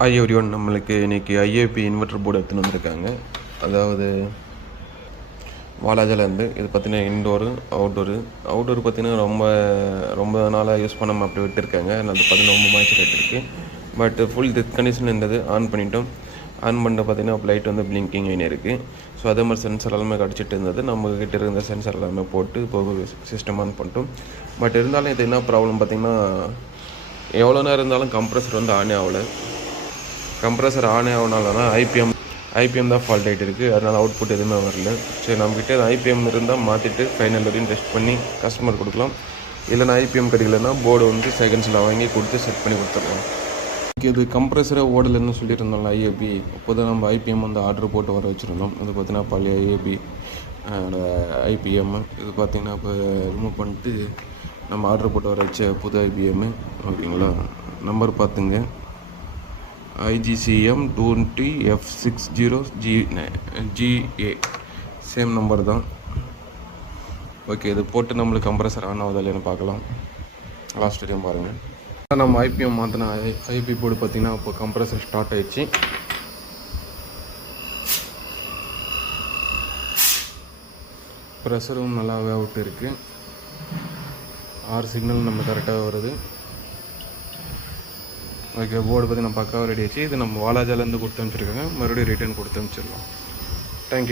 Hi everyone, நம்மளுக்கு இன்றைக்கி IAP inverter board எடுத்துன்னு வந்திருக்காங்க. அதாவது வாலாஜாலேருந்து. இது பார்த்திங்கன்னா இன்டோரு அவுட்டோரு பார்த்திங்கன்னா ரொம்ப நாளாக யூஸ் பண்ணாமல் அப்படி விட்டுருக்காங்க. அது பார்த்திங்கன்னா ரொம்ப மாய்ச்சர் இருக்குது. பட் ஃபுல் டெத் கண்டிஷன் இருந்தது. ஆன் பண்ணிட்டோம். ஆன் பண்ணிட்டு பார்த்திங்கன்னா லைட் வந்து பிளிங்கிங் ஆகினே இருக்குது. ஸோ அதே மாதிரி சென்சார் எல்லாமே கிடச்சிட்டு இருந்தது. நம்மக்கிட்ட இருந்த சென்சார் எல்லாமே போட்டு இப்போ சிஸ்டம் ஆன் பண்ணிட்டோம். பட் இருந்தாலும் இது என்ன ப்ராப்ளம் பார்த்திங்கன்னா, எவ்வளோ நேரம் இருந்தாலும் கம்ப்ரஸர் வந்து ஆனே ஆகலை. கம்ப்ரஸர் ஆனே ஆகனால தான் ஐபிஎம் தான் ஃபால்ட் ஆகிட்டு இருக்குது. அதனால் அவுட்புட் எதுவுமே வரல. சரி, நம்மக்கிட்ட ஐபிஎம் இருந்தால் மாற்றிட்டு ஃபைனல் வரையும் டெஸ்ட் பண்ணி கஸ்டமர் கொடுக்கலாம். இல்லைனா ஐபிஎம் கிடைக்கலன்னா போர்டு வந்து செகண்ட்ஸில் வாங்கி கொடுத்து செட் பண்ணி கொடுத்துடலாம். இது கம்ப்ரஸரே ஓடலைன்னு சொல்லியிருந்தோம்ல ஐஏபி. அப்போ தான் நம்ம ஐபிஎம் வந்து ஆர்டர் போட்டு வர வச்சுருந்தோம். இது பார்த்திங்கன்னா பழைய ஐஏபி ஐபிஎம். இது பார்த்திங்கன்னா இப்போ ரிமூவ் பண்ணிட்டு நம்ம ஆர்டர் போட்டு வர வச்ச புது ஐபிஎம்மு. ஓகேங்களா, நம்பர் பார்த்துங்க, IGCM 20F60GA சேம் நம்பர் தான். ஓகே, இது போட்டு நம்மளுக்கு கம்ப்ரஸர் ஆன் ஆகுது இல்லைன்னு பார்க்கலாம். லாஸ்ட் வரையும் பாருங்கள். நம்ம ஐபிஎம் மாற்றின ஐபி போர்டு பார்த்திங்கன்னா இப்போ கம்ப்ரஸர் ஸ்டார்ட் ஆகிடுச்சு. ப்ரெஷரும் நல்லாவே அவுட் இருக்குது. சிக்னல் நம்ம கரெக்டாக வருது. ஓகே, போர்டு பற்றி நம்ம பக்காவாக ரெடி ஆச்சு. இது நம்ம வாலாஜாலேருந்து கொடுத்து அனுப்பிச்சிருக்காங்க. மறுபடியும் ரிட்டர்ன் கொடுத்து அனுப்பிச்சிடலாம். தேங்க்யூ.